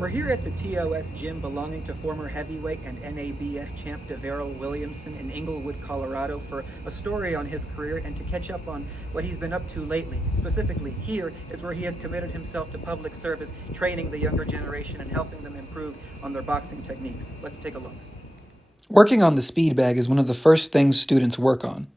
We're here at the TOS gym belonging to former heavyweight and NABF champ DaVarryl Williamson in Englewood, Colorado for a story on his career and to catch up on what he's been up to lately. Specifically, here is where he has committed himself to public service, training the younger generation and helping them improve on their boxing techniques. Let's take a look. Working on the speed bag is one of the first things students work on.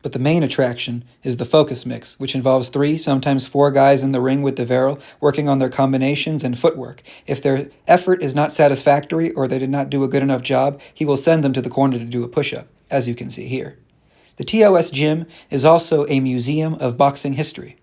But the main attraction is the focus mix, which involves 3, sometimes 4 guys in the ring with DaVarryl working on their combinations and footwork. If their effort is not satisfactory or they did not do a good enough job, he will send them to the corner to do a push-up, as you can see here. The TOS gym is also a museum of boxing history.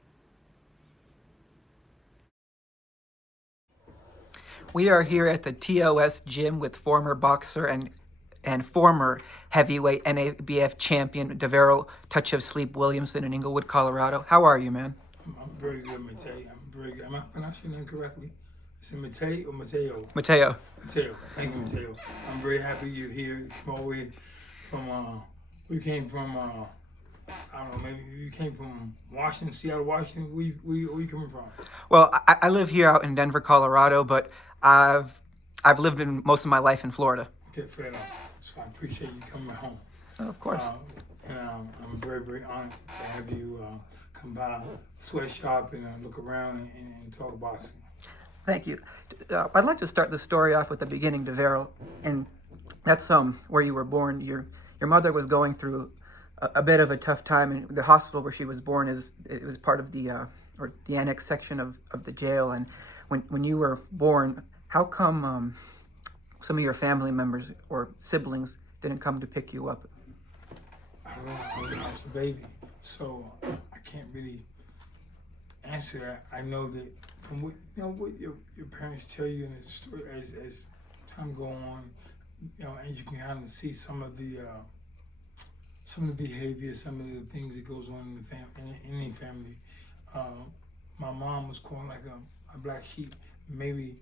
We are here at the TOS gym with former boxer and former heavyweight NABF champion DaVarryl "Touch of Sleep" Williamson in Englewood, Colorado. How are you, man? I'm very good, Mateo. I'm very good. Am I pronouncing your name correctly? Is it Mateo or Mateo? Mateo. Mateo. Thank you, Mateo. I'm very happy you're here. You came all the way from, we came from, I don't know, maybe you came from Washington, Seattle, Washington. Where you coming from? Well, I live here out in Denver, Colorado, but I've lived in most of my life in Florida. Okay, fair enough. So I appreciate you coming home. Of course. And I'm very, very honored to have you come by, sweatshop, and look around and talk boxing. Thank you. I'd like to start the story off with the beginning, DaVarryl, and that's where you were born. Your mother was going through a bit of a tough time, and the hospital where she was born was part of the annex section of the jail. And when you were born, how come some of your family members or siblings didn't come to pick you up? I don't know. I was a baby, so I can't really answer that. I know that from what your parents tell you in the story as time go on, and you can kind of see some of the behavior, some of the things that goes on in the family, in any family. My mom was called like a black sheep. Maybe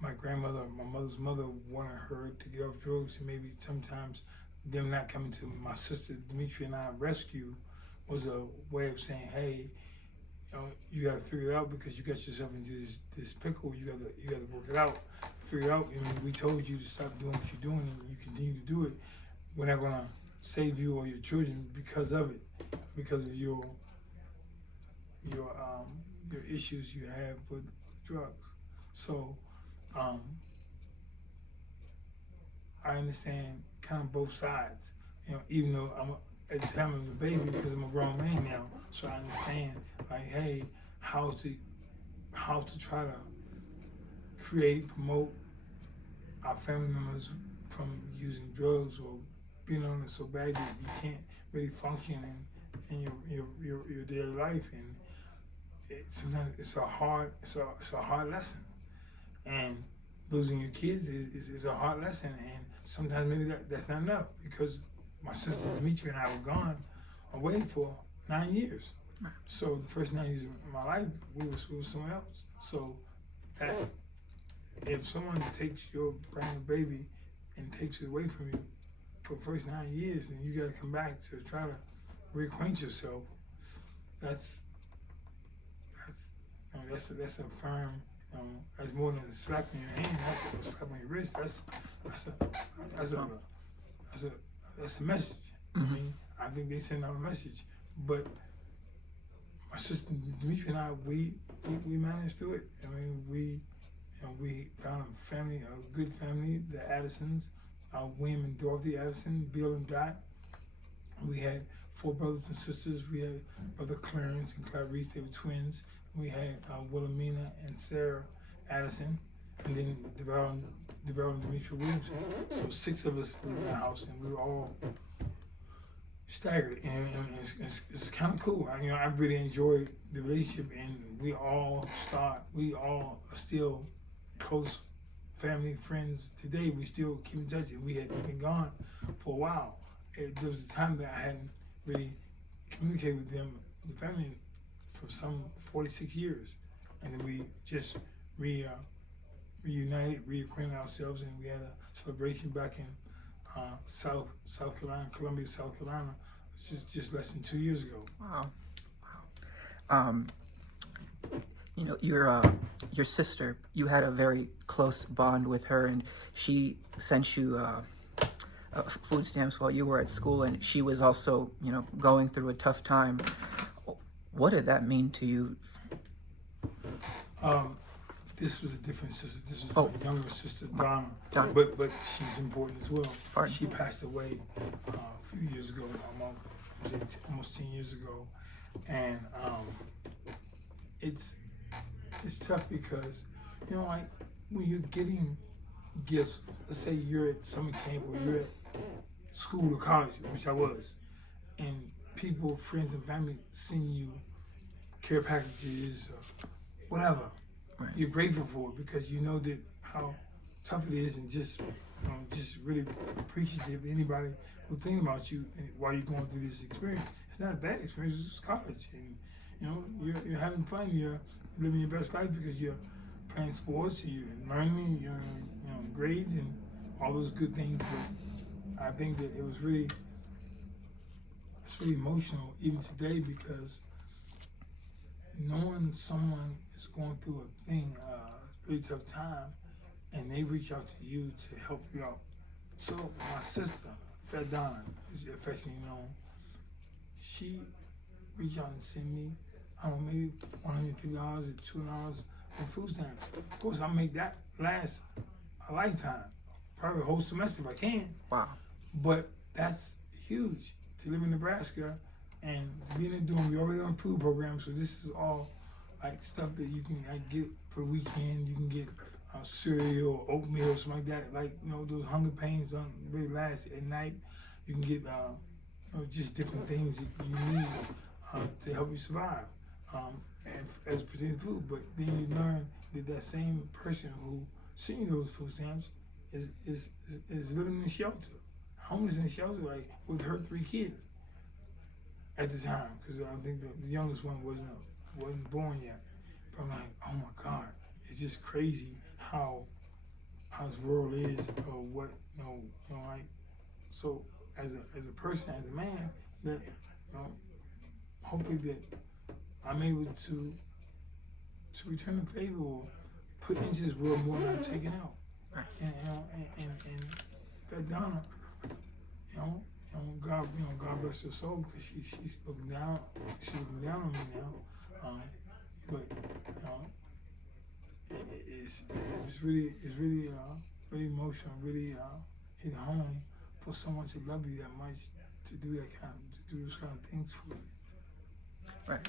my mother's mother wanted her to get off drugs, and maybe sometimes them not coming to my sister Demetria and I rescue was a way of saying, hey, you got to figure it out because you got yourself into this pickle. You got to work it out, figure it out. We told you to stop doing what you're doing, and you continue to do it. We're not gonna save you or your children because of it, because of your issues you have with drugs. So I understand kind of both sides. Even though at the time I'm a baby because I'm a grown man now, so I understand like, hey, how to try to promote our family members from using drugs or being on it so bad that you can't really function in your daily life, and sometimes it's a hard lesson, and losing your kids is a hard lesson, and sometimes maybe that's not enough because my sister Demetria and I were gone away for 9 years. So the first 9 years of my life, we were somewhere else. So that if someone takes your brand new baby and takes it away from you for the first 9 years, then you got to come back to try to reacquaint yourself. That's a firm. That's more than a slap in your hand. That's a slap on your wrist. That's a message. Mm-hmm. I think they send out a message. But my sister Demetria and I, we managed through it. We found a family, a good family, the Addisons, William and Dorothy Addison, Bill and Dot. We had 4 brothers and sisters. We had brother Clarence and Clarice, they were twins. We had Wilhelmina and Sarah Addison, and then DaVarryl and Demetria Williamson. So 6 of us lived in the house, and we were all staggered, and it's kind of cool. I really enjoyed the relationship, and we all are still close family friends today. We still keep in touch, and we had been gone for a while. There was a time that I hadn't really communicated with them, the family, for some 46 years, and then we just reunited, reacquainted ourselves, and we had a celebration back in South Carolina, Columbia, South Carolina, just less than 2 years ago. Wow. You know, your sister, you had a very close bond with her, and she sent you food stamps while you were at school, and she was also, you know, going through a tough time. What did that mean to you? This was a different sister. This was Oh. my younger sister, Donna. Donna. But she's important as well. Pardon? She passed away a few years ago, almost 10 years ago, and it's tough because, you know, like when you're getting gifts, let's say you're at summer camp or you're at school or college, which I was, and people, friends and family send you care packages or whatever. Right. You're grateful for it because you know that how tough it is, and just just really appreciative of anybody who think about you while you're going through this experience. It's not a bad experience. It's college, and you know you're having fun. You're living your best life because you're playing sports, you're learning, you're grades and all those good things. But I think that it's really emotional even today because knowing someone is going through a thing, a really tough time, and they reach out to you to help you out. So my sister, Fat Donna, is affectionately known, she reached out and sent me, I don't know, maybe $150 or $200 in food stamps. Of course, I make that last a lifetime, probably a whole semester if I can. Wow. But that's huge to live in Nebraska and being in doing. We already on food programs, so this is all like stuff that you can get for the weekend. You can get cereal or oatmeal or something like that. Like, you know, those hunger pains don't really last at night. You can get you know, just different things that you need to help you survive, and as pertaining to food. But then you learn that that same person who sent you those food stamps is living in a shelter, homeless in a shelter, like with her 3 kids at the time, because I think the youngest one wasn't born yet. But I'm like, oh my God, it's just crazy how this world is, or what like. So as a person, as a man, that hopefully that I'm able to return the favor or put into this world more than I'm taking out. And Fat Donna, God bless her soul, because she's looking down on me now. But it's really emotional, really hit home for someone to love you that much, to do those kind of things for you. Right.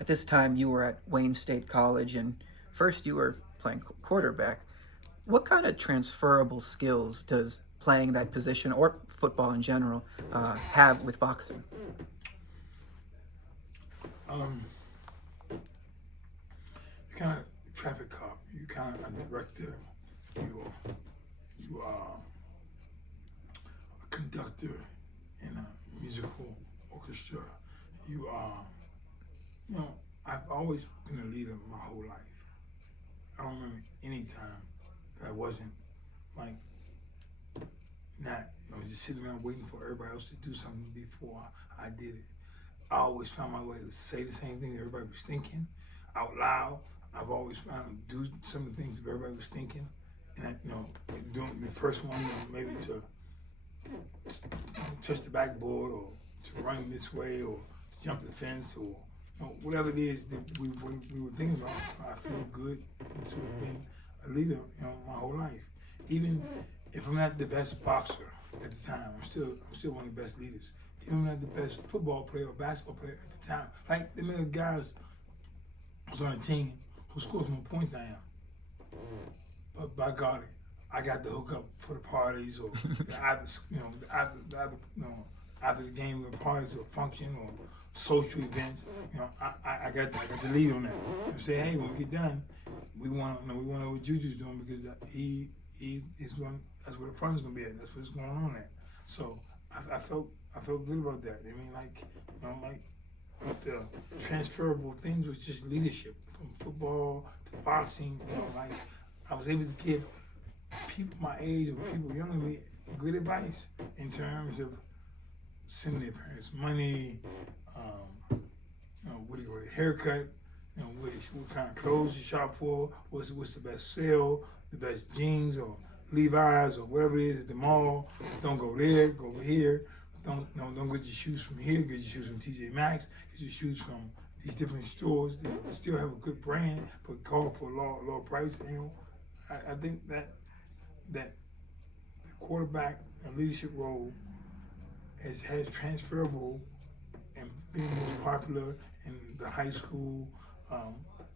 At this time, you were at Wayne State College, and first you were playing quarterback. What kind of transferable skills does playing that position, or football in general, have with boxing? You're kind of a traffic cop. You kind of a director. You are a conductor in a musical orchestra. You are, I've always been a leader my whole life. I don't remember any time that I wasn't like not, just sitting around waiting for everybody else to do something before I did it. I always found my way to say the same thing that everybody was thinking out loud. I've always found to do some of the things that everybody was thinking. And doing the first one, maybe to touch the backboard, or to run this way, or to jump the fence, or whatever it is that we were thinking about. I feel good to have been a leader, my whole life. Even if I'm not the best boxer at the time, I'm still one of the best leaders. Even if I'm not the best football player or basketball player at the time. Like the other guys who's on a team who scores more points than I am. But by God, I got the hookup for the parties, or after the game, the parties or function or social events. I got the lead on that. I say, hey, when we get done, we want to know what Juju's doing, because he is going. That's where the fun's gonna be at. That's what's going on at. So I felt good about that. I mean, the transferable things was just leadership, from football to boxing. Like I was able to give people my age or people younger than me good advice in terms of sending their parents money, where to go to haircut, you know, what kind of clothes you shop for, what's the best sale, the best jeans or Levi's or whatever it is at the mall. Don't go there, go over here. Don't get your shoes from here, get your shoes from TJ Maxx, get your shoes from these different stores that still have a good brand but call for a low price. You know, I think that the quarterback and leadership role has transferable and being most popular in the high school,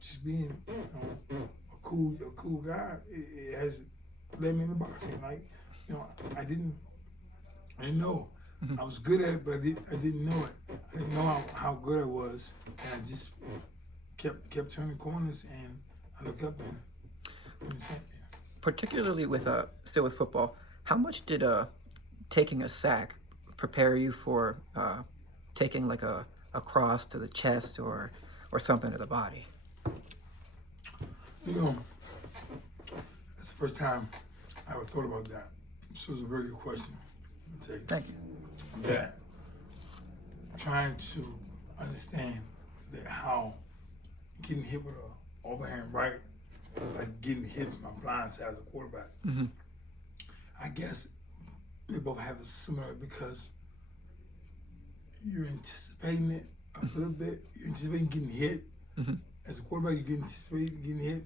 just being a cool guy. It has led me into boxing. Like, you know, I didn't know. I was good at it, but I didn't know it. I didn't know how good I was, and I just kept turning corners, and I look up and I'm a champion. Particularly with still with football, how much did taking a sack prepare you for taking like a cross to the chest or something to the body? You know, that's the first time I ever thought about that. So it's a very good question. Thank you. That trying to understand that how getting hit with a overhand right, like getting hit from my blind side as a quarterback. I guess they both have it similar because you're anticipating it a little bit. You're anticipating getting hit. As a quarterback, you're anticipating getting hit.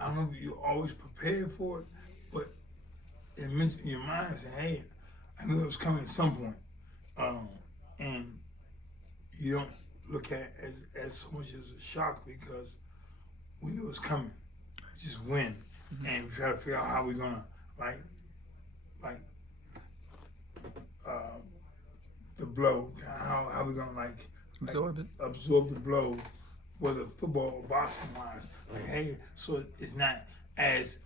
I don't know if you're always prepared for it, but it mentions in your mind saying, hey, I knew it was coming at some point. And you don't look at it as so much as a shock because we knew it was coming. Just win. And we try to figure out how we're gonna the blow, how we're gonna absorb the blow, whether football or boxing wise. Like, hey, so it's not as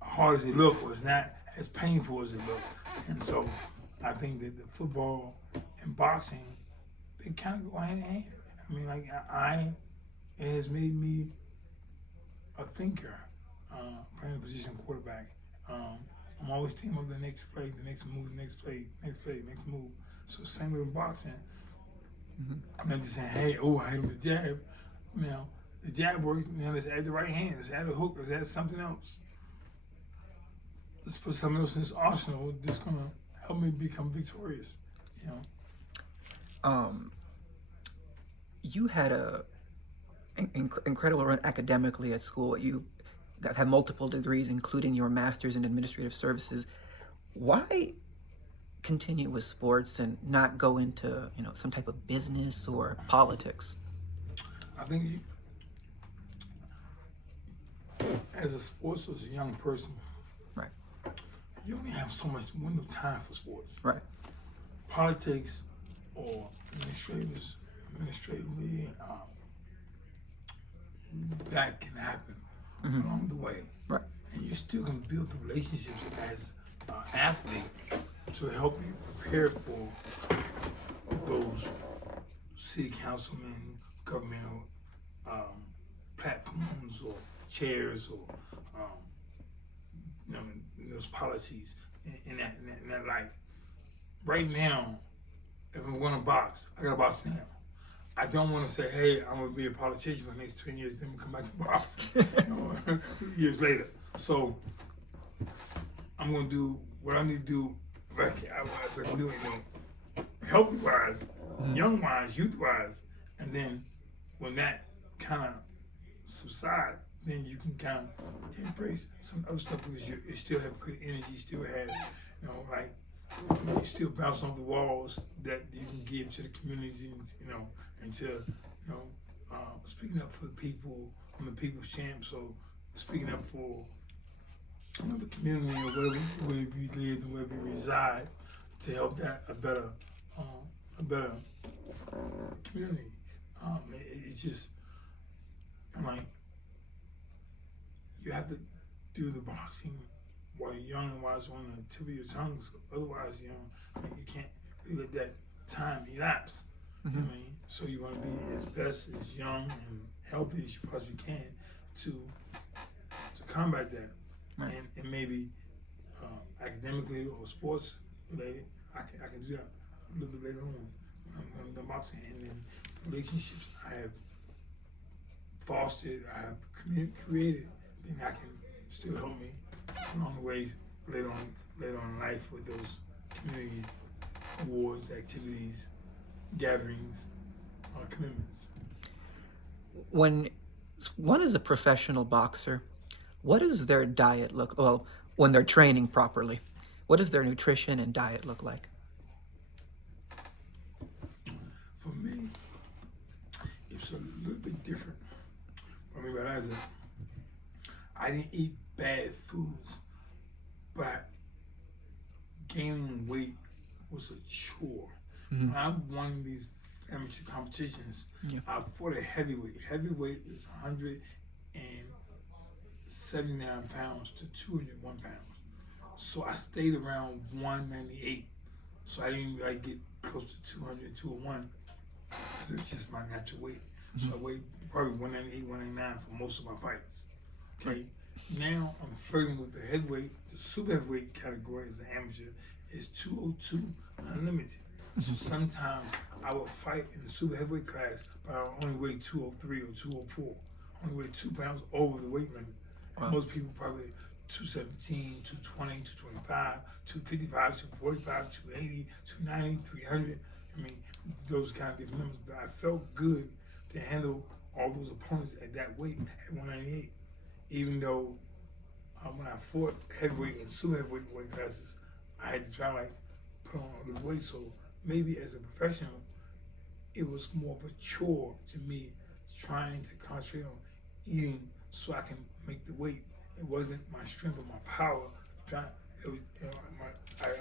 hard as it looks, or it's not as painful as it looks. And so I think that the football and boxing, they kind of go hand in hand. I mean, like, it has made me a thinker, playing the position of quarterback. I'm always thinking of the next play, the next move, the next play, next move. So same with boxing. I'm not just saying, hey, I hit the jab. Now, the jab works, now let's add the right hand, let's add a hook, let's add something else. Let's put something else in this arsenal that's gonna help me become victorious, you know. You had a incredible run academically at school. You that have multiple degrees, including your master's in administrative services. Why continue with sports and not go into some type of business or politics? I think as a sports or as a young person, Right. you only have so much window time for sports. Right. Politics or administratively, that can happen along the way. Right. And you still can build the relationships as an athlete to help you prepare for those city councilmen, governmental platforms or chairs or those policies in that light. Right now, if I'm going to box, I got to box now. I don't want to say, hey, I'm going to be a politician for the next 10 years, then come back to boxing years later. So I'm going to do what I need to do if I can do it, healthy-wise, young-wise, youth-wise. And then when that kind of subsides, then you can kind of embrace some other stuff because you still have good energy, you still have, you still bounce off the walls that you can give to the communities, and to, speaking up for the people, I'm the people's champ, so speaking up for the community or wherever you live and wherever you reside to help that a better community. It's just, you have to do the boxing while you're young and while it's on the tip of your tongue. So otherwise, you can't let that time elapse. You know what I mean? So you want to be as best as young and healthy as you possibly can to combat that. Right. And maybe academically or sports related, I can do that a little bit later on when I'm done boxing. And then relationships, I have fostered, I have created, then I can still help me along the ways later on in life with those community awards, activities, gatherings, commitments. When one is a professional boxer, what does their diet look? Well, when they're training properly, what does their nutrition and diet look like? For me, it's a little bit different. I mean, I didn't eat bad foods, but gaining weight was a chore. When I won these amateur competitions, I fought a heavyweight. Heavyweight is 179 pounds to 201 pounds. So I stayed around 198. So I didn't even get close to 200, 201, because it's just my natural weight. So I weighed probably 198, 199 for most of my fights. Okay. Now I'm flirting with the heavyweight. The super heavyweight category as an amateur is 202 unlimited. So sometimes I would fight in the super heavyweight class, but I would only weigh 203 or 204. I only weigh 2 pounds over the weight limit. And most people probably 217, 220, 225, 255, 245, 280, 290, 300. I mean, those kind of different numbers. But I felt good to handle all those opponents at that weight at 198. Even though when I fought heavyweight and super heavyweight weight classes, I had to try put on all the weight. So maybe as a professional, it was more of a chore to me trying to concentrate on eating so I can make the weight. It wasn't my strength or my power. I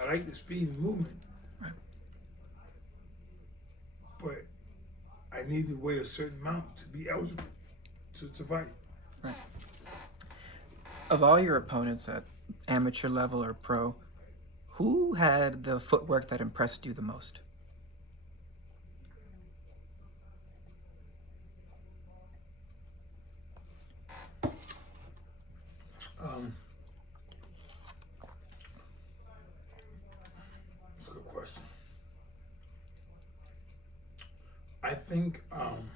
like the speed and movement, but I need to weigh a certain amount to be eligible to fight. Right. Of all your opponents at amateur level or pro, who had the footwork that impressed you the most? That's a good question. I think I'm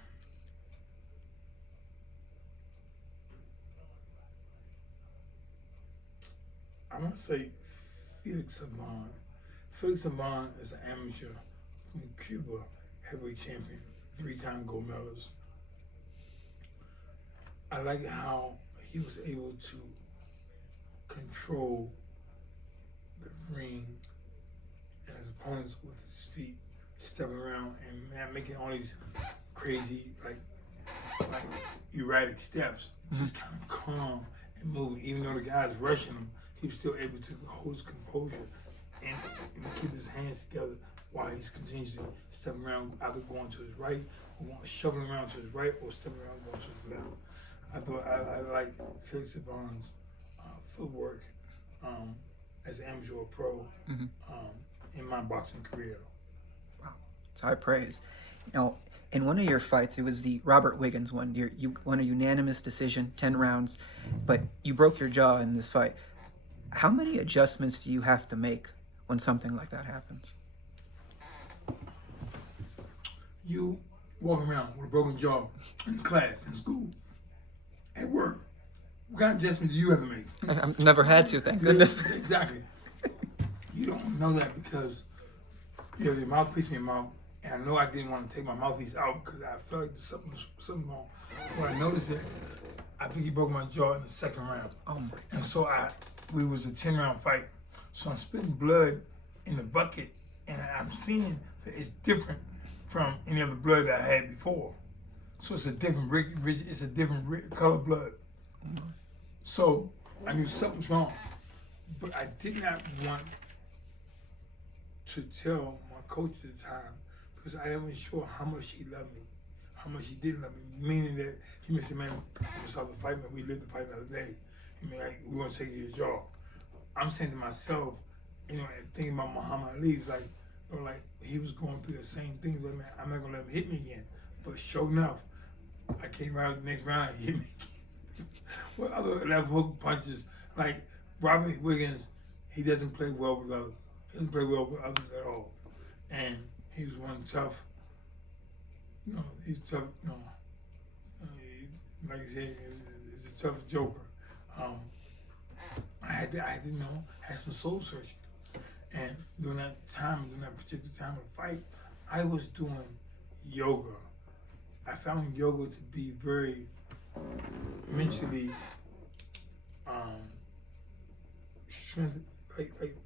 gonna say Felix Saban. Felix Saban is an amateur from Cuba, heavyweight champion, 3-time gold medalist. I like how he was able to control the ring and his opponents with his feet, stepping around and making all these crazy, like erratic steps, just kind of calm and moving. Even though the guy's rushing him, he was still able to hold his composure and keep his hands together while he's continuously stepping around, either going to his right or shuffling around to his right or stepping around going to his left. I thought I liked Felix Saban's footwork as an amateur or pro in my boxing career. Wow, it's high praise. You know, in one of your fights, it was the Robert Wiggins one. You won a unanimous decision, 10 rounds, but you broke your jaw in this fight. How many adjustments do you have to make when something like that happens? You walk around with a broken jaw in class, in school, at work. What kind of adjustment do you have to make? I've never had to, thank goodness. Exactly. You don't know that because you have your mouthpiece in your mouth, and I know I didn't want to take my mouthpiece out because I felt like there's something wrong. When I noticed it, I think he broke my jaw in the second round. Oh my. And so we was a 10-round fight. So I'm spitting blood in the bucket, and I'm seeing that it's different from any other blood that I had before. So it's a different color blood. So I knew something was wrong, but I did not want to tell my coach at the time because I wasn't sure how much he loved me, how much he didn't love me. Meaning that he may say, "Man, we saw the fight, man. We lived the fight the other day. I mean, we want to take your jaw." I'm saying to myself, thinking about Muhammad Ali, it's like he was going through the same things. But man, I'm not gonna let him hit me again. But sure enough, I came out the next round, he hit me. What other left hook punches? Like Robert Wiggins, he doesn't play well with others. He doesn't play well with others at all. And he was one tough. He's tough. like I said, it's a tough joker. I had to had some soul searching. And during that particular time of fight, I was doing yoga. I found yoga to be very mentally strength, like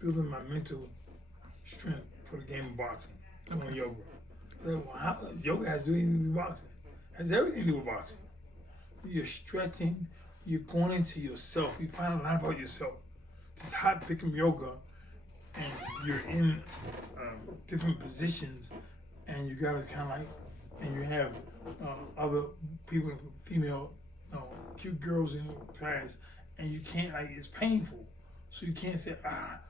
building my mental strength for the game of boxing. Doing yoga. So, well, yoga has to do anything with boxing. It has everything to do with boxing. You're stretching. You're going into yourself. You find a lot about yourself. This hot picking yoga, and you're in different positions, and you gotta kind of like, and you have other people, female, cute girls in the class, and you can't, like, it's painful, so you can't say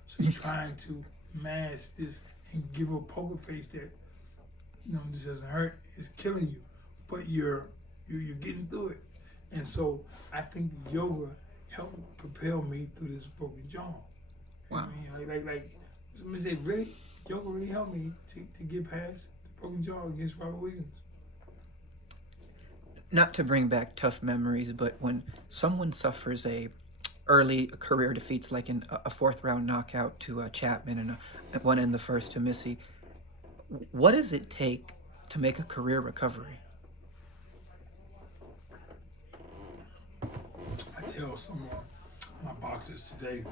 so you're trying to mask this and give a poker face that, this doesn't hurt, it's killing you, but you're getting through it, and so I think yoga helped propel me through this broken jaw. Wow. I mean, like somebody said, really, yoga really helped me to get past the broken jaw against Robert Williams. Not to bring back tough memories, but when someone suffers a early career defeats, like in a fourth round knockout to Chapman and one in the first to Missy, what does it take to make a career recovery? I tell some of my boxers today,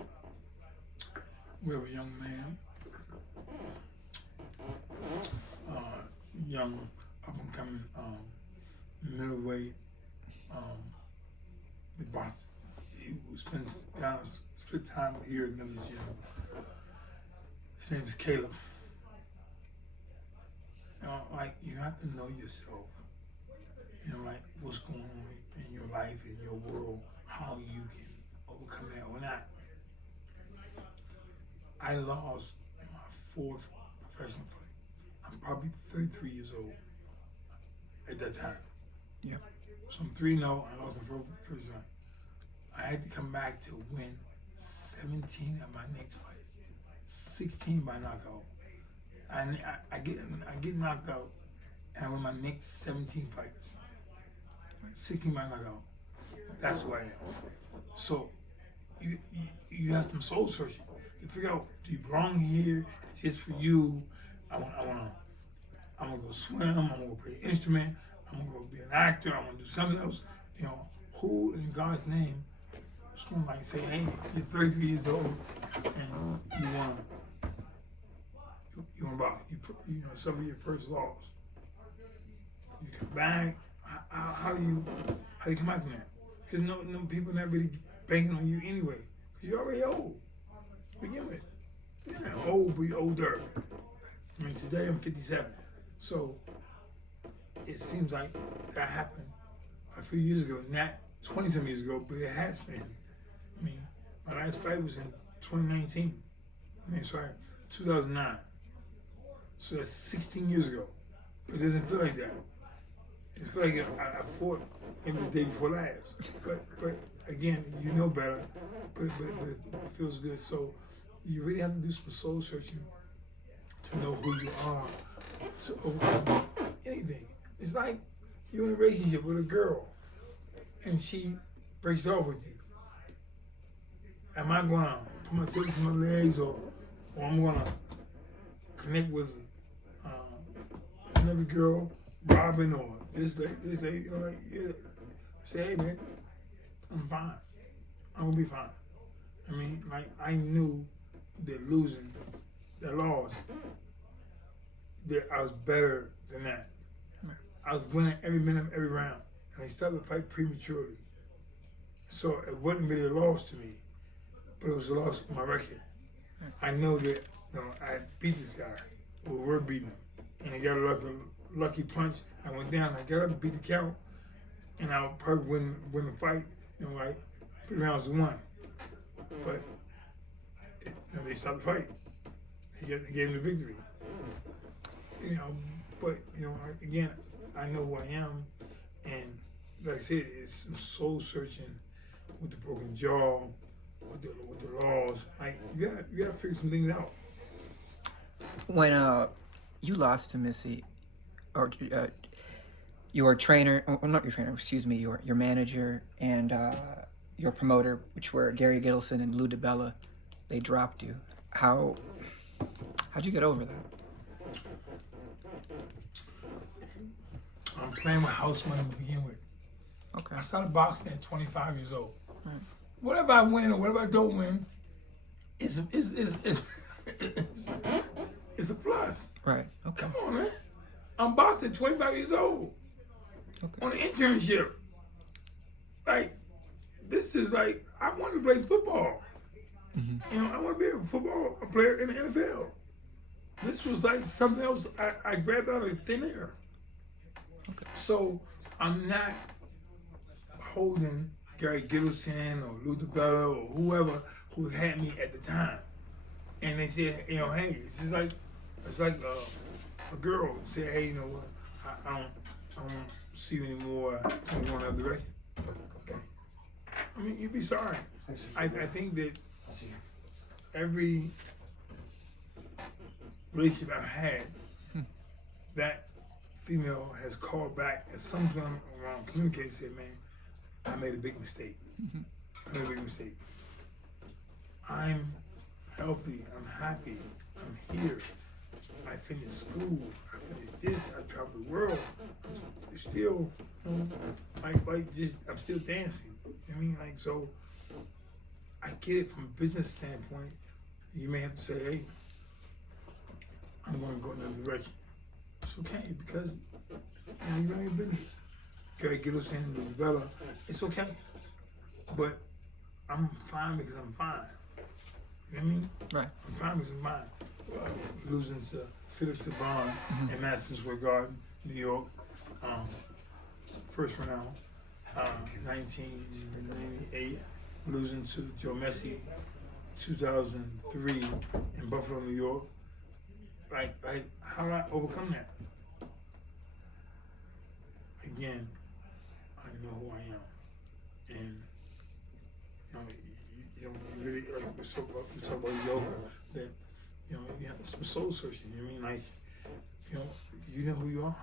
we have a young man, young up and coming middleweight, the box. He spent split time here at Miller's Gym. His name is Caleb. Like, you have to know yourself. Like, what's going on in your life, in your world, how you can overcome that or not. I lost my fourth professional fight. I'm probably 33 years old at that time. Yeah. So I'm 3-0. I lost my first fight. I had to come back to win 17 of my next fight, 16 by knockout. I get knocked out, and I win my next 17 fights, 16 by knockout. That's who I am. So you have some soul searching to figure out, do you belong here? It's just for you. I'm gonna go swim. I'm gonna go play an instrument. I'm gonna go be an actor. I'm gonna do something else. Who in God's name is gonna like say, hey, you're 33 years old and you wanna box? Some of your first loss. You come back. How do you come out from that? Because no people not really banking on you anyway. Because you're already old. To begin with. You're not old, but you're older. I mean, today I'm 57. So it seems like that happened a few years ago, not 20-some years ago, but it has been. I mean, my last fight was in 2019. 2009. So that's 16 years ago. But it doesn't feel like that. It feels like I fought maybe the day before last. But again, you know better, but it feels good. So you really have to do some soul searching to know who you are, to overcome anything. It's like you're in a relationship with a girl and she breaks off with you. Am I gonna put my tips in my legs, or I'm gonna connect with another girl, Robin, or this lady, like, yeah, say, hey man, I'm fine. I'm gonna be fine. I mean, like, I knew that losing, that loss, that I was better than that. I was winning every minute of every round, and I started to fight prematurely. So it wasn't really a loss to me, but it was a loss to my record. I know that I beat this guy, or we're beating him, and I got a lucky punch. I went down, I got up, beat the count, and I would probably win the fight, like 3 rounds to 1. But they stopped the fight. He gave him the victory. But again, I know who I am, and like I said, it's some soul searching with the broken jaw, with the laws. Like, you gotta figure some things out. When you lost to Missy, or your trainer, or not your trainer, excuse me, your manager and your promoter, which were Gary Gittleson and Lou DiBella, they dropped you. How'd you get over that? I'm playing with house money to begin with. Okay. I started boxing at 25 years old. Right. Whatever I win or whatever I don't win, it's a plus. Right. Okay. Come on, man. I'm boxing at 25 years old. Okay. On an internship. Like, this is like, I want to play football. Mm-hmm. You know, I want to be a player in the NFL. This was like something else I grabbed out of thin air. Okay. So I'm not holding Gary Gittleson or Lou DiBella or whoever who had me at the time. And they said, you know, hey, it's like a girl said, hey, you know what, I don't see you anymore in one other direction. Okay. I mean, you'd be sorry. I think that every relationship I've had, that female has called back at some time around communicate and said, man, I made a big mistake. I made a big mistake. I'm healthy, I'm happy, I'm here. I finished school, I finished this, I traveled the world. I'm still, you know, I'm still dancing. I mean, like, so I get it from a business standpoint. You may have to say, hey, I'm going to go in another direction. It's okay because you run your business. Gary Gittleson, Lou DiBella, it's okay. But I'm fine because I'm fine. You know what I mean? Right. I'm fine because I'm fine. Losing to Felix Savon in Madison Square Garden, New York, first round, 1998. Losing to Joe Messi, 2003 in Buffalo, New York. Like, how do I overcome that? Again, I know who I am, and you really like we talk about yoga. That you have soul searching. I mean, like you know who you are,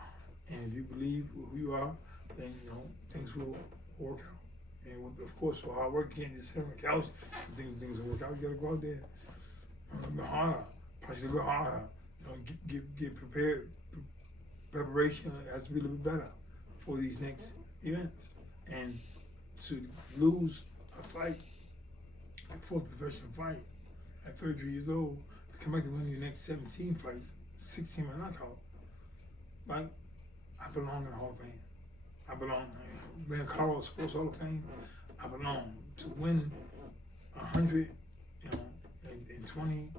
and if you believe who you are, then things will work out. And of course, for hard work, you can't just sit on the couch and things will work out. You gotta go out there, a little bit harder, push a little bit harder. Get prepared. Preparation has to be a little bit better for these next events. And to lose a fight, a fourth professional fight, at 33 years old, to come back to win your next 17 fights, 16 by knockout, like, I belong in the Hall of Fame. I belong in Colorado Sports Hall of Fame. I belong to win 100, and 20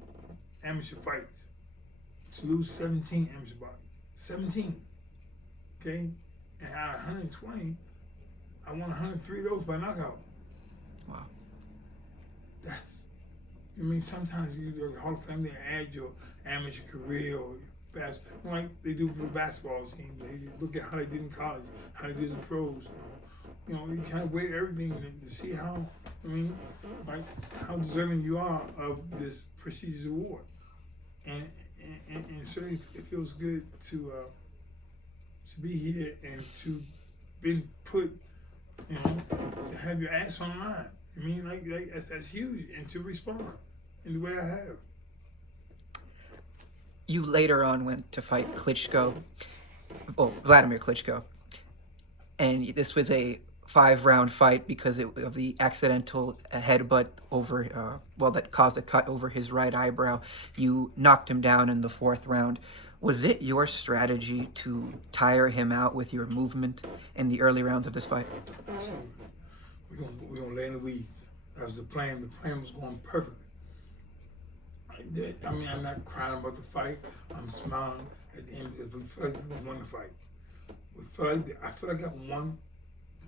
amateur fights. To lose 17 amateur fights. 17. Okay? And out of 120, I won 103 of those by knockout. Wow. I mean, sometimes you Hall of Fame, they add your amateur career or basketball, like they do for the basketball team. They look at how they did in college, how they did in pros. You kind of weigh everything to see how, how deserving you are of this prestigious award. And certainly it feels good to be here and to been put, to have your ass on the line. I mean, that's huge, and to respond in the way I have. You later on went to fight Vladimir Klitschko, and this was a 5-round fight because of the accidental headbutt over, that caused a cut over his right eyebrow. You knocked him down in the 4th round. Was it your strategy to tire him out with your movement in the early rounds of this fight? Absolutely. We're gonna lay in the weeds. That was the plan. The plan was going perfectly. I mean, I'm not crying about the fight. I'm smiling at the end because we feel like we won the fight. I feel like I won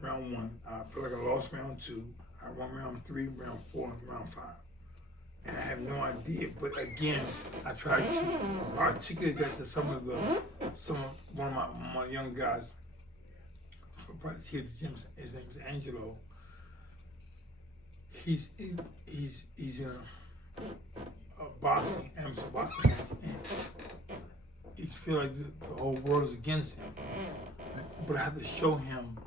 round 1. I feel like I lost round 2. I won round 3, round 4, and round 5. And I have no idea. But again, I tried to articulate that to one of my young guys here at the gym. His name is Angelo. He's in a boxing, amateur boxing match, and he feel like the whole world is against him. But I have to show him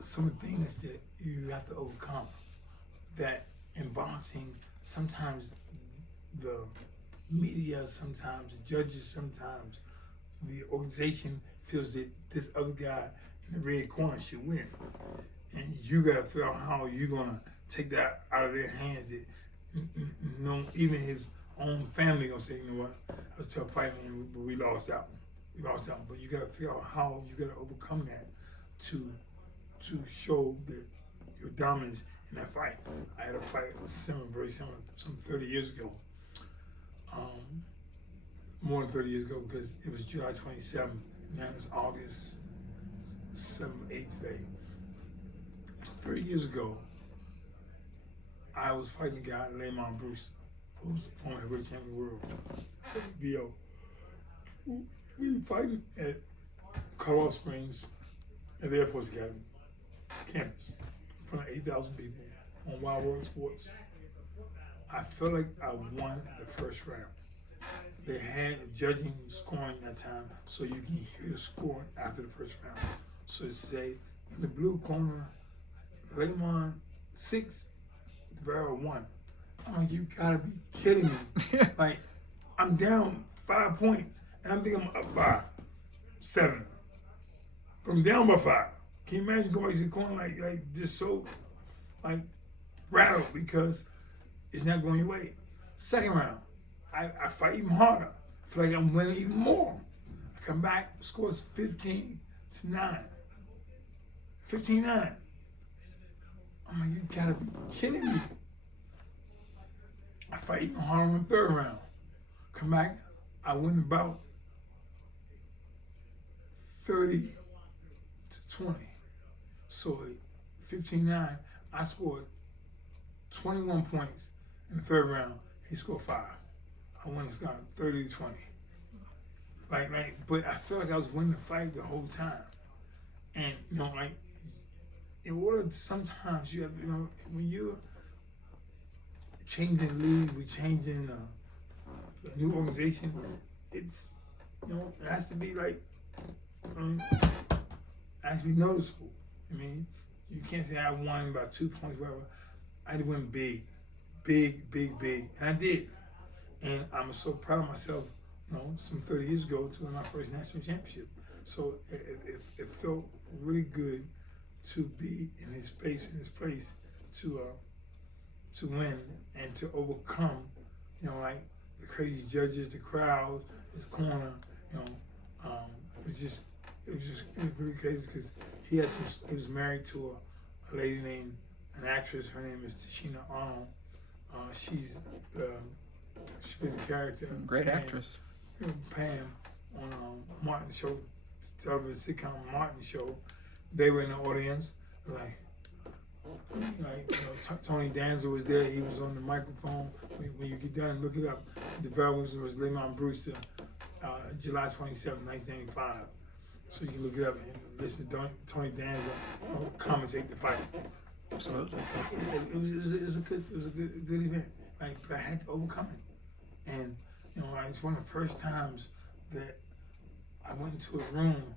some of the things that you have to overcome. That in boxing, sometimes the media, sometimes the judges, sometimes the organization feels that this other guy in the red corner should win. And you gotta figure out how you're gonna take that out of their hands. That even his own family gonna say, you know what, that was a tough fight, man, but we lost that one. We lost that one. But you gotta figure out how you gotta overcome that to show that your dominance in that fight. I had a fight with very similar, some 30 years ago. More than 30 years ago, because it was July 27th. Now it's August 7th, 8th today. So 30 years ago, I was fighting a guy, Lamont Brewster, who's the former heavyweight champion of the world, BO. We were fighting at Colorado Springs at the Air Force Academy campus in front of 8,000 people on Wild World Sports. I felt like I won the first round. They had judging scoring that time, so you can hear the score after the first round. So it say in the blue corner, Lamont 6, DaVarryl 1. I'm like, you gotta be kidding me! Like, I'm down 5 points, and I'm thinking I'm up by 7. But I'm down by 5. Can you imagine going to the corner like just so like rattled because it's not going your way? Second round, I fight even harder. I feel like I'm winning even more. I come back, the score is 15-9. 15-9. I'm like, you gotta be kidding me. I fight even harder in the third round. Come back, I win about 30-20. So at 15-9, I scored 21 points in the third round. He scored 5. I won this guy 30-20. But I felt like I was winning the fight the whole time. And in order to, sometimes you have, when you're changing league, we're changing a new organization, it's, it has to be like, it has to be noticeable. I mean, you can't say I won by 2 points, whatever. I had to win big, and I did. And I'm so proud of myself, some 30 years ago to win my first national championship. So it felt really good to be in this space, in this place, to win and to overcome, like the crazy judges, the crowd, his corner, it was really crazy because he was married to a lady named, an actress, her name is Tashina Arnold. She plays a character. Great actress. Pam on Martin Show, television sitcom Martin Show. They were in the audience, Tony Danza was there. He was on the microphone. When you get done, look it up. DaVarryl Williamson was Lamont Brewster, July 27, 1995. So you can look it up and listen to Tony Danza commentate the fight. Absolutely. It was a good event. But I had to overcome it, and it's one of the first times that I went into a room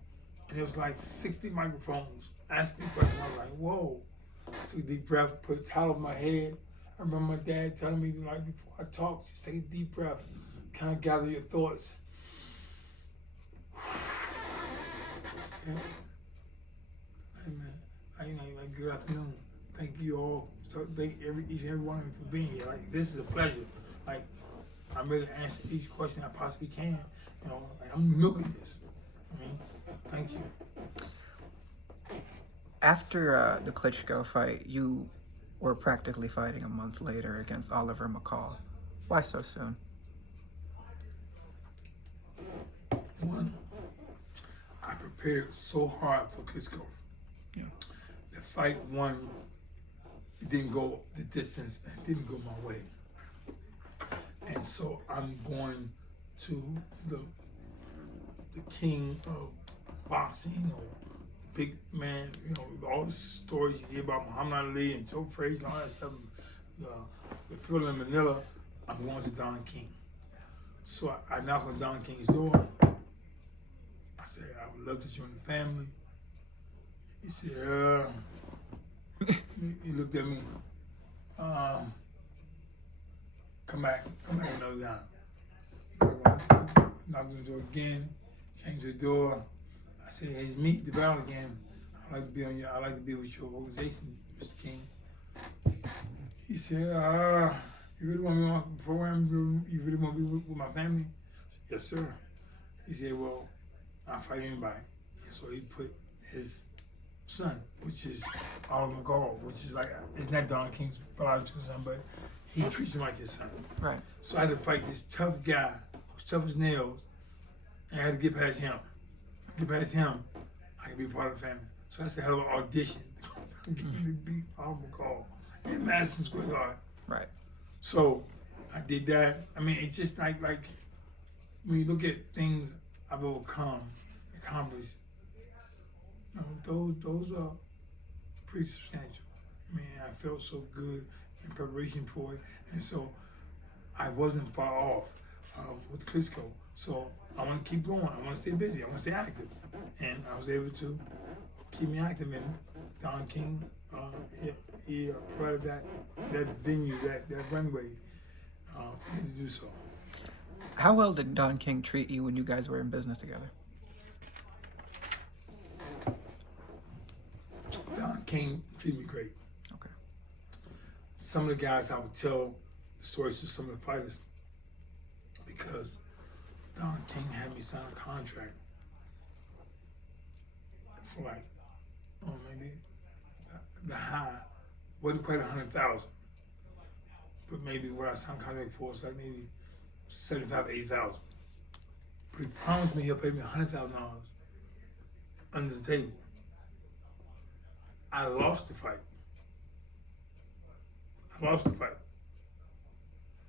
and there was like 60 microphones asking me questions. I was like, whoa. I took a deep breath, put a towel over my head. I remember my dad telling me, before I talk, just take a deep breath, kind of gather your thoughts. Yeah. Amen. Good afternoon. Thank you all. So thank each and every one of you for being here. This is a pleasure. I'm ready to answer each question I possibly can. I'm milking this. Thank you. After the Klitschko fight, you were practically fighting a month later against Oliver McCall. Why so soon? One, I prepared so hard for Klitschko. Yeah. The fight one, it didn't go the distance and it didn't go my way. And so I'm going to the king of boxing, or the big man, all the stories you hear about Muhammad Ali and Joe Frazier and all that stuff, the Thriller in Manila. I'm going to Don King. So I knock on Don King's door. I said, I would love to join the family. He said, he looked at me. Come back another time. Knocked on the door again. Came to the door. I said, hey, it's me, DaVarryl again. I'd like to be with your organization, Mr. King. He said, you really want me on the program? You really want to be with my family? I said, yes, sir. He said, well, I'll fight anybody. And so he put his son, which is Oliver McCall, which is like, it's not Don King's biological son, but he treats him like his son. Right. So I had to fight this tough guy who's tough as nails, and I had to get past him. Get past him, I can be part of the family. So that's a hell of an audition to beat Oliver McCall in Madison Square Garden. Right. So I did that. I mean, it's just like when you look at things I've overcome, accomplished, you know, those are pretty substantial. I mean, I felt so good in preparation for it, and so I wasn't far off with Klitschko. So I want to keep going. I want to stay busy. I want to stay active, and I was able to keep me active. And Don King, he provided that venue, that runway for me to do so. How well did Don King treat you when you guys were in business together? Don King treated me great. Okay. Some of the guys, I would tell the stories to some of the fighters because Don King had me sign a contract for like, maybe the high wasn't quite 100,000, but maybe what I signed a contract for was like maybe 75, 80,000. But he promised me he'll pay me $100,000 under the table. I lost the fight.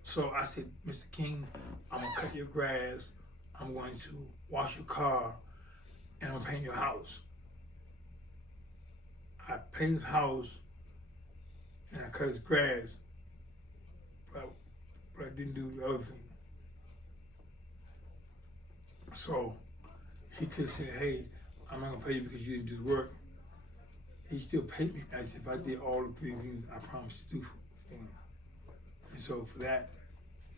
So I said, Mr. King, I'm gonna cut your grass, I'm going to wash your car, and I'm gonna paint your house. I painted his house and I cut his grass, but I didn't do the other thing. So he could say, hey, I'm not gonna pay you because you didn't do the work. He still paid me as if I did all the three things I promised to do for him. And so for that,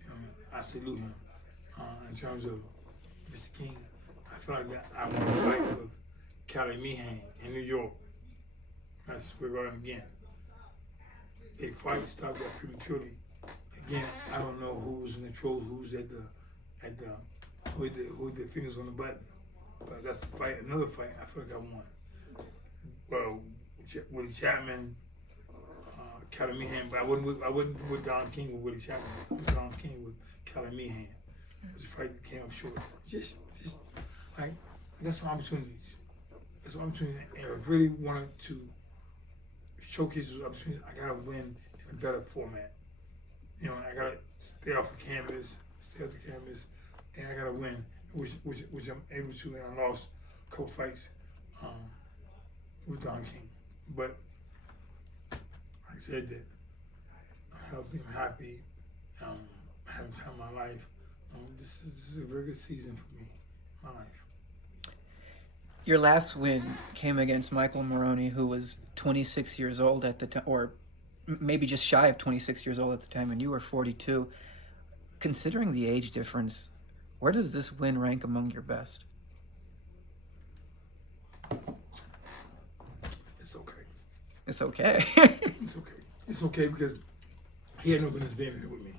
you know, I salute him. In terms of Mr. King, I feel like that I want to fight with Callie Meehan in New York. That's where we're going again. A fight stopped that prematurely. Again, I don't know who was in control, who was who had the fingers on the button. But that's a fight, another fight I feel like I won. Well, Willie Chapman, Callie Meehan, but I wasn't with Don King with Willie Chapman. I was Don King with Callie Meehan. It was a fight that came up short. Just like, I got some opportunities. And I really wanted to showcase those opportunities. I gotta win in a better format. You know, I gotta stay off the canvas, and I gotta win, which I'm able to. And I lost a couple fights with Don King, but like I said, that I'm healthy, I'm happy, having time in my life. This is a very good season for me, in my life. Your last win came against Michael Maroney, who was 26 years old at the time, or maybe just shy of 26 years old at the time, and you were 42. Considering the age difference, where does this win rank among your best? It's okay. It's okay. It's okay. It's okay because he had no business being in it with me.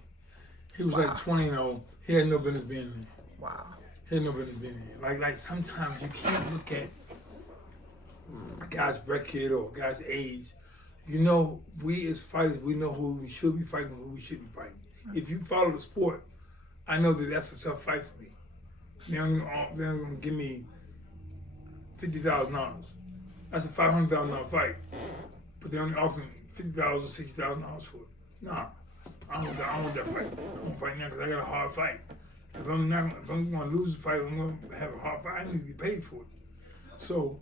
He was Wow. like 20-0. He had no business being in it. Wow. He had no business being in it. Like sometimes you can't look at a guy's record or a guy's age. You know, we as fighters, we know who we should be fighting and who we shouldn't be fighting. If you follow the sport, I know that that's a tough fight for me. They're only gonna give me $50,000. That's a $500,000 fight, but they're only offering $50,000 or $60,000 for it. Nah, I don't want that fight. I want to fight now because I got a hard fight. If I'm going to lose the fight, I'm going to have a hard fight. I need to get paid for it. So,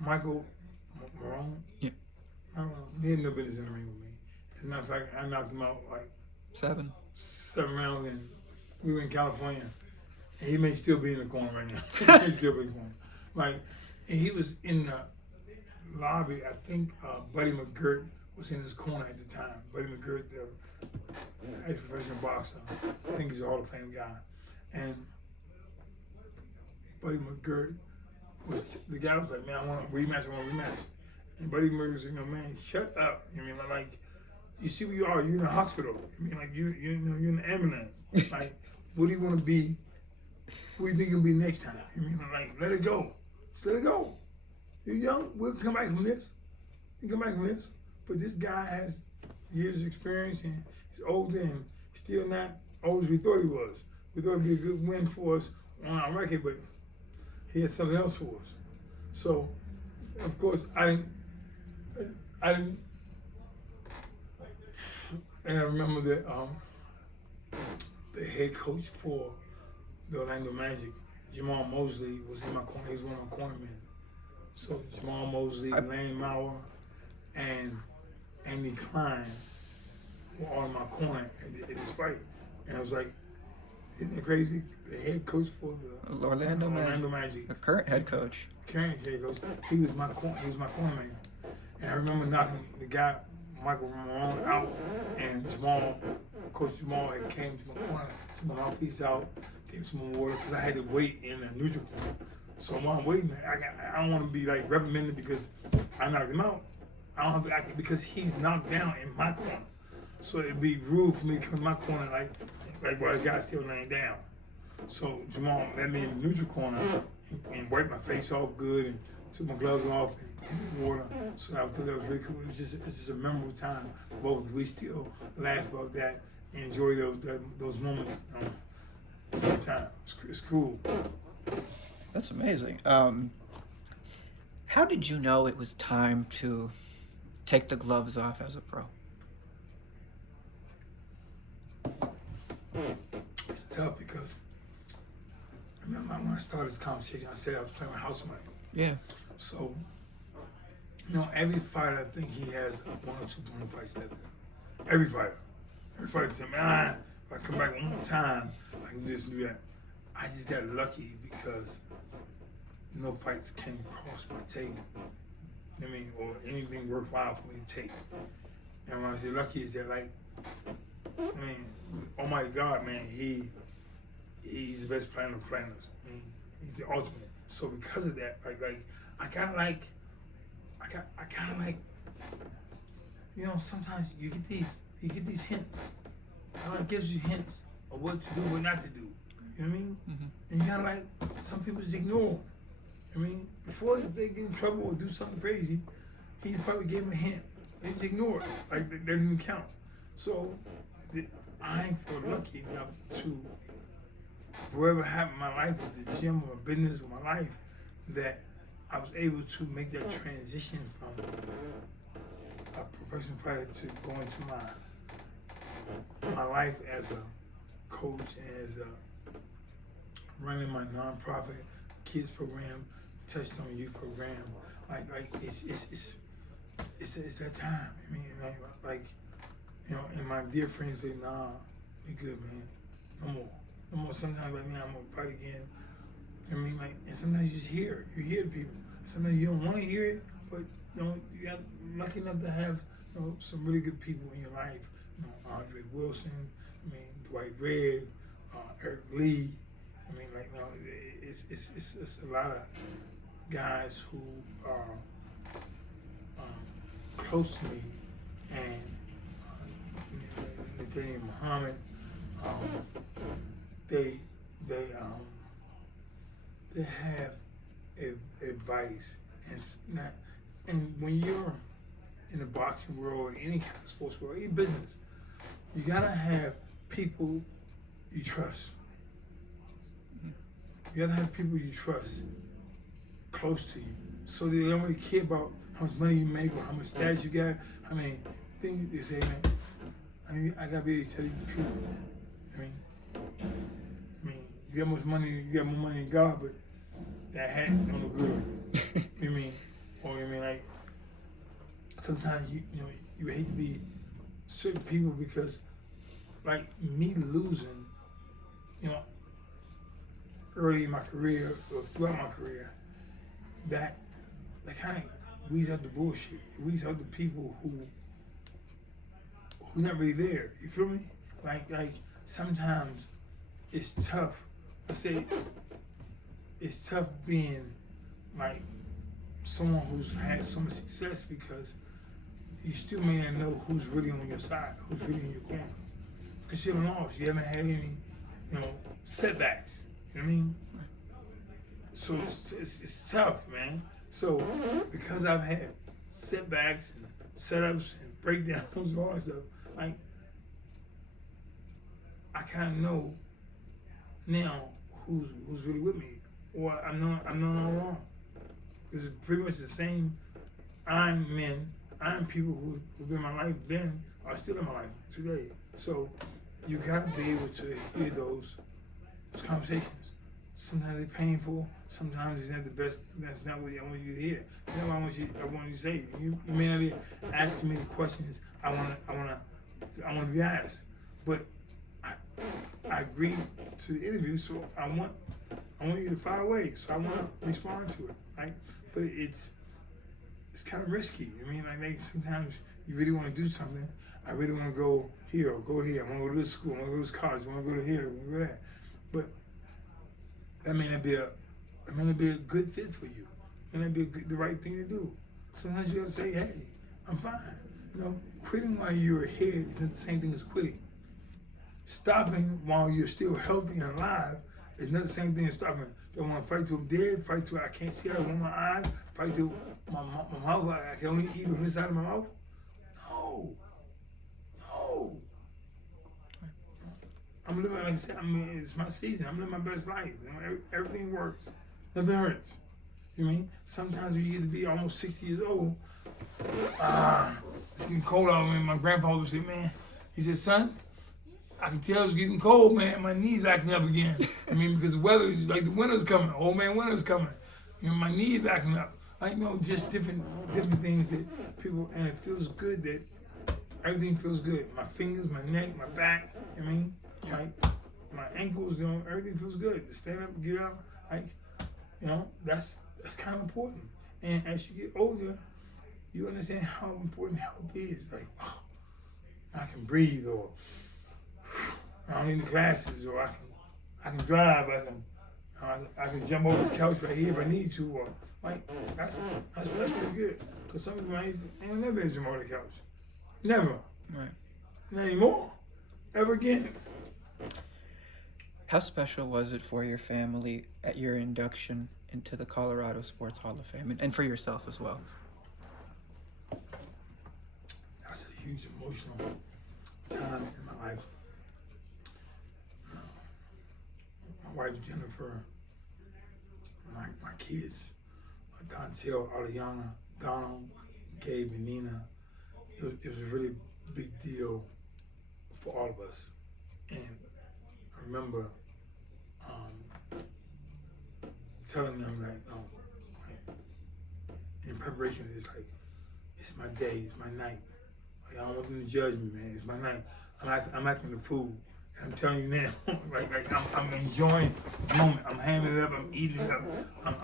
Michael Marone, Yeah. He had no business in the ring with me. As a matter of fact, I knocked him out like 7 7 rounds, and we were in California And he may still be in the corner right now. He may still be in the corner. Like, and he was in the lobby. I think Buddy McGirt was in his corner at the time. Buddy McGirt, the ex-professional boxer. I think he's a Hall of Fame guy. And Buddy McGirt the guy was like, man, I want a rematch. And Buddy McGirt was like, man, shut up. You mean, like, you see where you are. You're in the hospital. You mean, like, you're in the ambulance. Like, what do you want to be? Who do you think you'll be next time? You mean, like, let it go. Just let it go. You're young. We'll come back from this. You come back from this. But this guy has years of experience, and he's older and still not old as we thought he was. We thought it'd be a good win for us on our record, but he had something else for us. So, of course, I didn't, and I remember that the head coach for the Orlando Magic, Jamal Mosley, was in my corner. He was one of my cornermen. So Jamal Mosley, Lane Mauer, and Andy Klein were all in my corner at this fight. And I was like, isn't that crazy? The head coach for the Orlando Magic. The current head coach. Current head coach. He was my cornerman. And I remember knocking the guy, Michael Ramon, out, and Coach Jamal had came to my corner, took my mouthpiece out, gave me some water, because I had to wait in the neutral corner. So while I'm waiting, I don't want to be like reprimanded because I knocked him out. I don't have to, because he's knocked down in my corner. So it'd be rude for me to come in my corner like while the guy's still laying down. So Jamal let me in the neutral corner and wiped my face off good and took my gloves off and gave me water. So I thought that was really cool. It's just a memorable time for both of us. We still laugh about that and enjoy those moments all the time. It's cool. That's amazing. How did you know it was time to take the gloves off as a pro? It's tough because I remember when I started this conversation, I said I was playing with house money. Yeah. So, every fighter, I think he has one or two bona fights left. Every fighter said, man, if I come back one more time, I can do this and do that. I just got lucky because no fights came across my table. I mean, or anything worthwhile for me to take. And when I say lucky, is that Almighty God, man, he's the best planner of planners. I mean, he's the ultimate. So because of that, I kind of like, sometimes you get these hints. God gives you hints of what to do, what not to do. You know what I mean? Mm-hmm. And you gotta some people just ignore them. I mean, before they get in trouble or do something crazy, he probably gave them a hint. They just ignore it. They didn't even count. So I'm lucky enough to, whatever happened in my life with the gym or business or my life, that I was able to make that transition from a professional fighter to go into my life as a coach and as running my nonprofit kids program, Touchstone Youth program. It's that time. I mean, and my dear friends say, nah, we good, man. No more. Sometimes I'm gonna fight again. I mean, and sometimes you just hear it. You hear people. Sometimes you don't want to hear it, but you got lucky enough to have some really good people in your life. Andre Wilson, Dwight Red, Eric Lee. It's a lot of guys who are close to me, and Nathaniel Muhammad. They have advice, and when you're in the boxing world or any kind of sports world, any business, you gotta have people you trust. You gotta have people you trust close to you, so they don't really care about how much money you make or how much status you got. Things they say, man. I gotta be able to tell you the truth. You got much money, you got more money than God, but that hat don't look good on you. Sometimes you hate to be certain people because, me losing, early in my career or throughout my career, that kind of weeds out the bullshit. It weeds out the people who not really there. You feel me? Like sometimes it's tough. Let's say it's tough being like someone who's had so much success because you still may not know who's really on your side, who's really in your corner. Because you haven't lost. You haven't had any, setbacks. You know what I mean? So it's tough, man. So because I've had setbacks and setups and breakdowns and all that stuff, like I kind of know now who's really with me, or I'm not all wrong. Because it's pretty much the same. I'm people who've been in my life then are still in my life today. So you gotta be able to hear those conversations. Sometimes they're painful. Sometimes it's not the best. That's not what I want you to hear. That's not what I want you to say. You may not be asking me the questions I want to be asked, but I agreed to the interview, so I want you to fire away. So I want to respond to it, right? But it's kind of risky. I mean, like sometimes you really want to do something. I really want to go here or go here. I want to go to this school. I want to go to this college. I want to go to here. I want to go there. But that may not be a good fit for you. It may not be the right thing to do. Sometimes you gotta say, hey, I'm fine. Quitting while you're ahead is not the same thing as quitting. Stopping while you're still healthy and alive is not the same thing as stopping. Do I want to fight till I'm dead? Fight till I can't see out of my eyes? Fight till my mouth, I can only eat from this side of my mouth? No. I'm living, like I said, it's my season. I'm living my best life. Everything works. Nothing hurts. You know what I mean? Sometimes when you get to be almost 60 years old, it's getting cold out, man. My grandfather would say, man, he said, son, I can tell it's getting cold, man. My knees acting up again. Because the weather is like the winter's coming. Old man, winter's coming. My knees acting up. Just different things that people, and it feels good that everything feels good. My fingers, my neck, my back, my ankles, everything feels good. To stand up, get up, that's kind of important. And as you get older, you understand how important health is. Like, I can breathe, or I don't need glasses, or I can drive, I can jump over the couch right here if I need to, or that's pretty good. Because some of my ain't never been jump over the couch. Never. Right. Not anymore. Ever again. How special was it for your family at your induction into the Colorado Sports Hall of Fame, and for yourself as well? That's a huge emotional time in my life. My wife Jennifer, my kids, Dontel, Aliana, Donald, Gabe, and Nina. It was a really big deal for all of us. And I remember telling them, in preparation, it's my day, it's my night. I don't want them to judge me, man. It's my night. I'm acting the fool. And I'm telling you now, I'm enjoying this moment. I'm hamming it up. I'm eating it up.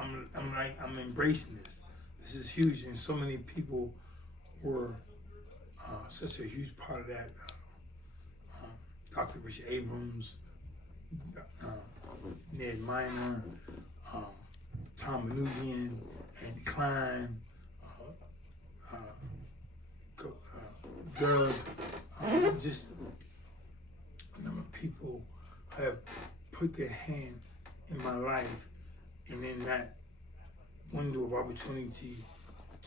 I'm embracing this. This is huge, and so many people were such a huge part of that. Dr. Richard Abrams, Ned Miner, Tom Manoogian, Andy Klein, Doug, just a number of people have put their hand in my life, and in that window of opportunity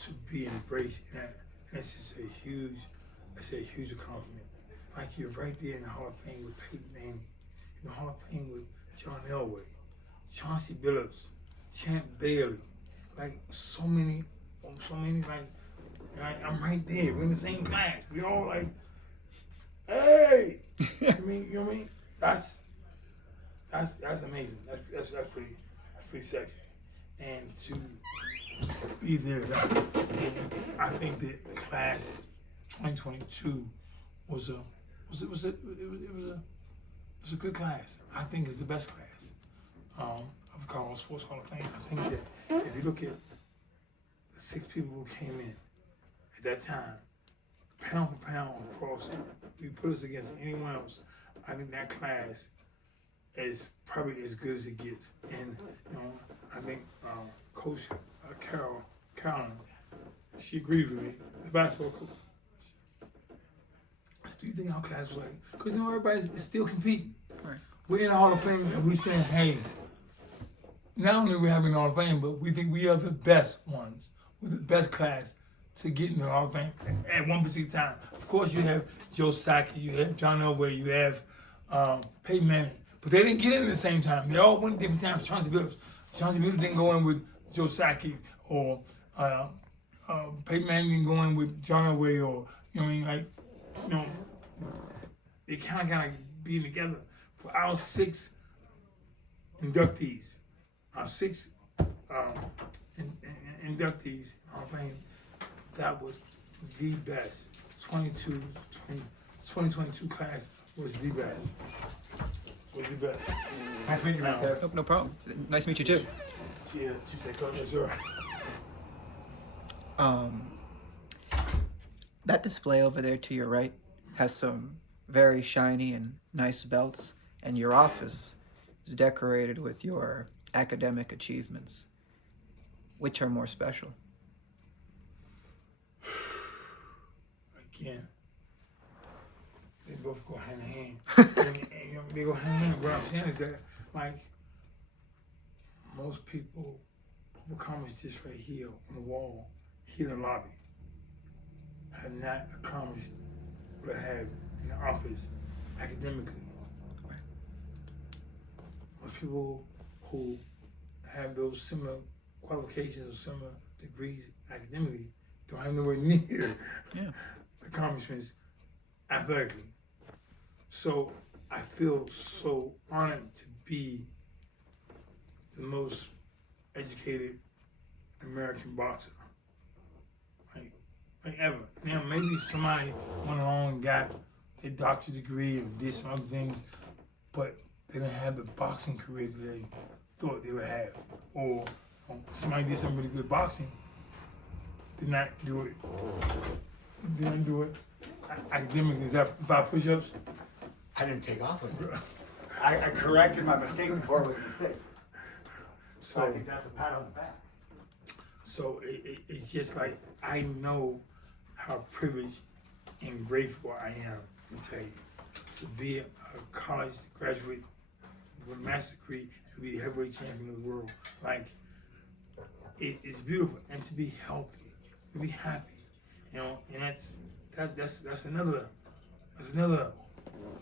to be embraced. And that's just a huge accomplishment. Like, you're right there in the Hall of Fame with Peyton Manning, in the Hall of Fame with John Elway, Chauncey Billups, Champ Bailey, so many, I'm right there. We're in the same class. We all hey, you know what I mean? That's amazing. That's pretty sexy. And to be there, and I think that the class 2022 was a good class. I think it's the best class. of the Colorado Sports Hall of Fame. I think that if you look at the 6 people who came in at that time, pound for pound across, if you put us against anyone else, I think that class is probably as good as it gets. And I think Coach Carolyn, she agreed with me. The basketball coach. Do you think our class was like? Because everybody is still competing. Right. We're in the Hall of Fame, and we saying, hey, not only are we having the Hall of Fame, but we think we are the best ones. We're the best class to get in the Hall of Fame at one particular time. Of course, you have Joe Sackey, you have John Elway, you have Peyton Manning, but they didn't get in at the same time. They all went at different times. Chauncey Billups didn't go in with Joe Sackey, or Peyton Manning didn't go in with John Elway, or they kind of be together. For our 6 inductees, our 6 inductees, that was the best. 2022 class was the best. Nice meeting you, Mateo. No problem. Nice to meet you too. See you Tuesday, Coach. Yes, sir. That display over there to your right has some very shiny and nice belts, and your office is decorated with your academic achievements. Which are more special? Again, they both go hand in hand. They go hand in hand. What I'm saying is that, like, most people who accomplish this right here on the wall, here in the lobby, have not accomplished what I have in the office academically. Right. Most people who have those similar qualifications or similar degrees academically don't have nowhere near accomplishments athletically. So I feel so honored to be the most educated American boxer, like ever. Now maybe somebody went along and got a doctorate degree or did some other things, but they didn't have the boxing career that they thought they would have. Or somebody did some really good boxing, did not do it academically. Is that 5 push-ups? I didn't take off with it. I corrected my mistake before it was a mistake. So I think that's a pat on the back. So it's just like, I know how privileged and grateful I am, Mateo, to be a college graduate with a master's degree and be the heavyweight champion of the world. Like, it's beautiful, and to be healthy, to be happy, and that's another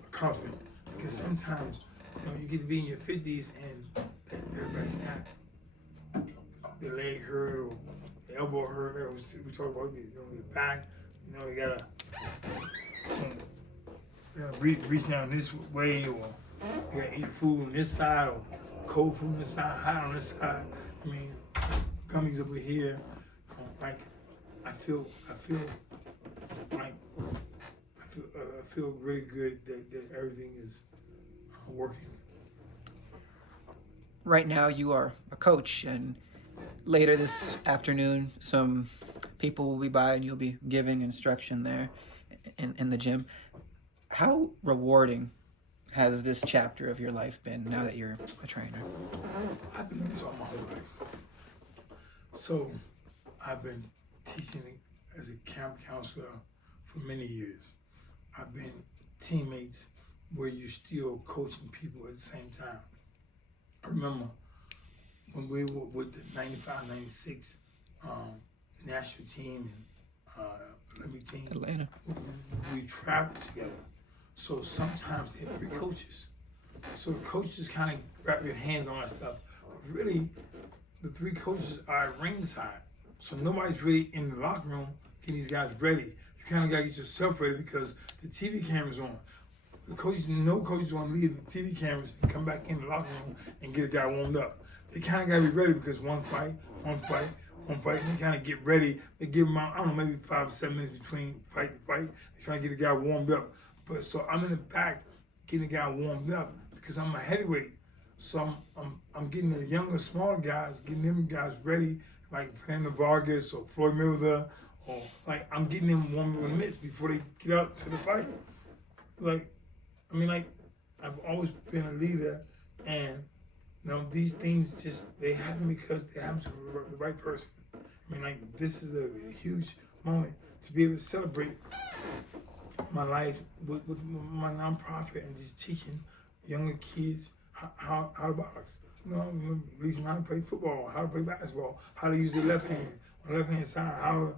accomplishment. Because sometimes, you get to be in your 50s and everybody's got their leg hurt or their elbow hurt. We talk about your back. You gotta reach down this way, or you gotta eat food on this side, or cold food on this side, hot on this side. I mean, gummies over here. Like, I feel really good that everything is working. Right now you are a coach, and later this afternoon some people will be by and you'll be giving instruction there in the gym. How rewarding has this chapter of your life been now that you're a trainer? I've been doing this all my whole life. So I've been teaching as a camp counselor for many years. I've been teammates where you're still coaching people at the same time. I remember when we were with the 95-96 national team and Olympic team, Atlanta. we traveled together. So sometimes they have 3 coaches. So the coaches kind of wrap your hands on that stuff. But really, the 3 coaches are at ringside. So nobody's really in the locker room getting these guys ready. You kind of got to get yourself ready because the TV camera's on. The coaches, no coaches want to leave the TV cameras and come back in the locker room and get a guy warmed up. They kind of got to be ready because one fight, and they kind of get ready. They give them, I don't know, maybe 5 or 7 minutes between fight to fight. They try to get the guy warmed up. But so I'm in the back getting the guy warmed up because I'm a heavyweight. So I'm getting the younger, smaller guys, getting them guys ready, like Fernando Vargas or Floyd Mayweather, or like I'm getting them warm in the mitts before they get out to the fight. Like, I mean, like I've always been a leader, and these things just they happen because they happen to the right person. I mean, like this is a huge moment to be able to celebrate my life with my nonprofit and just teaching younger kids how to box. Teaching how to play football, how to play basketball, how to use the left hand on the left hand side, how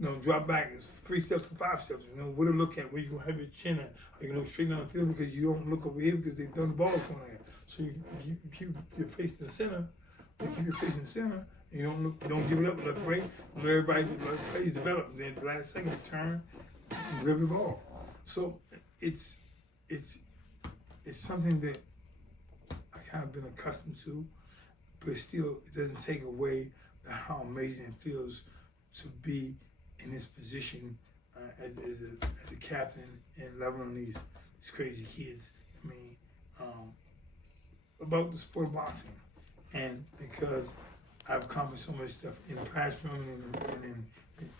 to drop back. It's 3 steps to 5 steps. What to look at, where you gonna have your chin at. Are you gonna look straight down the field because you don't look over here because they throw the ball going there. So you keep your face in the center. You keep your face in the center. And you don't give it up left right. Let everybody let plays develop. Then the last second turn, and deliver the ball. So it's something that I kind of been accustomed to, but still it doesn't take away how amazing it feels to be in this position as a captain and loving on these crazy kids. I mean, about the sport of boxing, and because I've accomplished so much stuff in the classroom and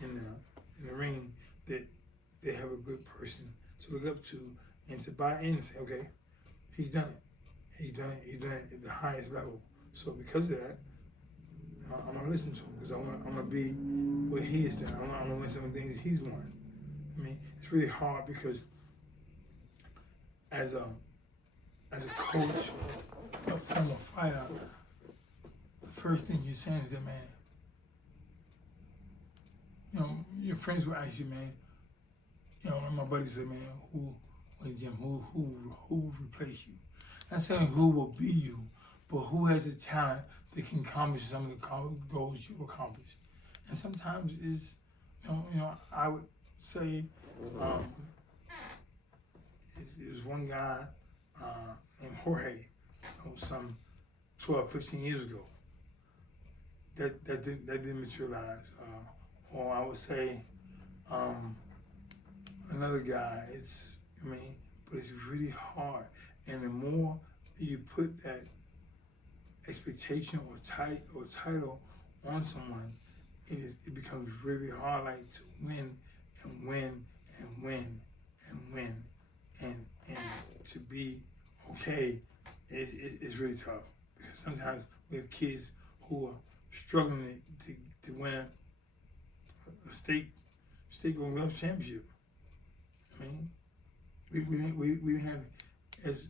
in the ring, that they have a good person to look up to and to buy in and say, okay, he's done it. He's done it at the highest level. So because of that, I'm gonna listen to him because I'm gonna be what he has done. I'm gonna win some of the things he's won. I mean, it's really hard because as a coach, a former fighter, the first thing you're saying is that, man, your friends will ask you, man, like my buddy said, man, who will replace you? Not saying who will be you, but who has the talent that can accomplish some of the goals you accomplish. And sometimes it's, I would say, there's one guy named Jorge, some 12, 15 years ago, that didn't materialize. Or I would say another guy. But it's really hard. And the more you put that expectation or title on someone, it becomes really hard, like to win and win and win and win, and to be okay is really tough, because sometimes we have kids who are struggling to win a state Gold Glove championship. I mean, we didn't have as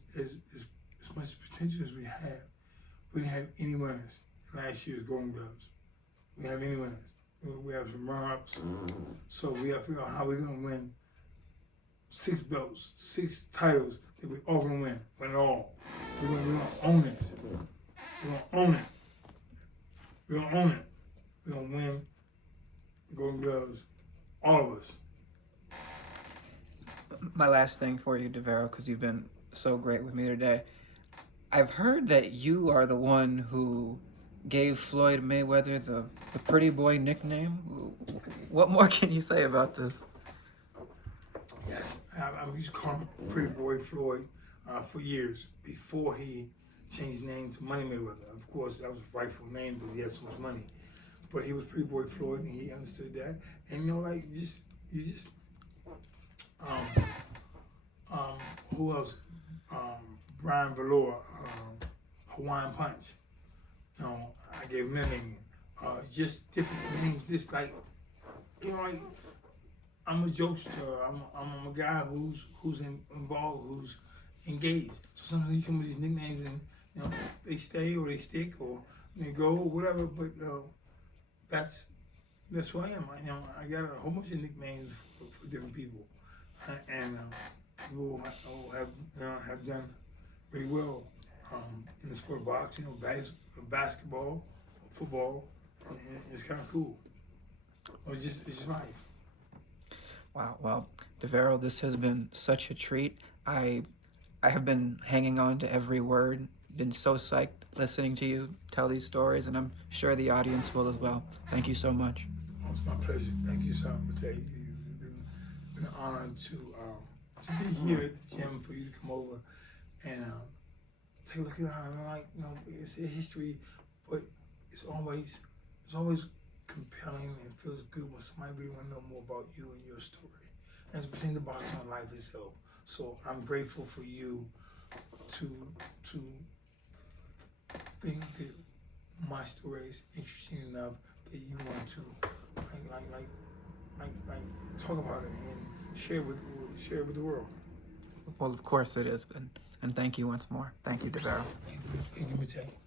much potential as we have. We didn't have any winners in last year's Golden Gloves. We didn't have any winners. We have some runner-ups. So we have to figure out how we're gonna win 6 belts, 6 titles that we all gonna win it all. We're gonna own this. We're gonna own it. We're gonna own it. We're gonna win the Golden Gloves, all of us. My last thing for you, DaVarryl, because you've been so great with me today. I've heard that you are the one who gave Floyd Mayweather the pretty boy nickname. What more can you say about this? Yes, I used to call him Pretty Boy Floyd for years before he changed his name to Money Mayweather. Of course, that was his rightful name because he had so much money. But he was Pretty Boy Floyd, and he understood that. And who else? Brian Valor, Hawaiian Punch. I gave him that name. Just different names, just like, I'm a jokester. I'm a guy who's involved, who's engaged. So sometimes you come with these nicknames and they stay or they stick or they go or whatever. But that's who I am. I got a whole bunch of nicknames for different people, and people have done really well in the sport of boxing, basketball, football, and it's kind of cool. It's just life. Wow. Well, DaVarryl, this has been such a treat. I have been hanging on to every word. Been so psyched listening to you tell these stories, and I'm sure the audience will as well. Thank you so much. Oh, it's my pleasure. Thank you so much, Mateo. It's been an honor to be here at the gym for you to come over and take a look at how, like, it's a history, but it's always compelling and feels good when somebody really want to know more about you and your story. And it's the about my life itself. So I'm grateful for you to think that my story is interesting enough that you want to like talk about it and share it with the world. Well, of course it is, and thank you once more. Thank you, DaVarryl. Thank you, Mateo.